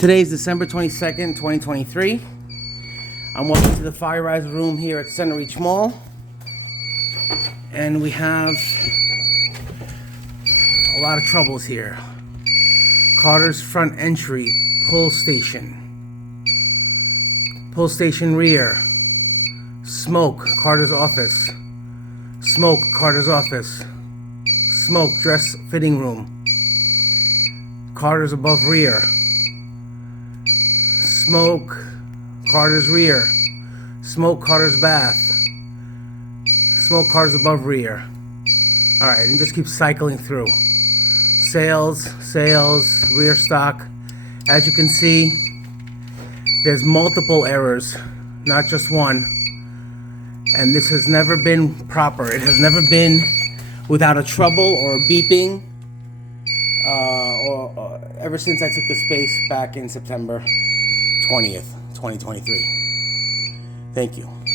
Today is December 22nd, 2023. I'm walking to the FireEyes room here at Center Reach Mall. And we have a lot of troubles here. Carter's front entry, pull station. Pull station rear. Smoke, Carter's office. Smoke, Carter's office. Smoke, dress fitting room. Carter's above rear. Smoke, Carter's rear. Smoke, Carter's bath. Smoke, Carter's above rear. Alright, and just keep cycling through. Sales, rear stock. As you can see, there's multiple errors, not just one. And this has never been proper. It has never been without a trouble or a beeping ever since I took the space back in September 20th, 2023. Thank you.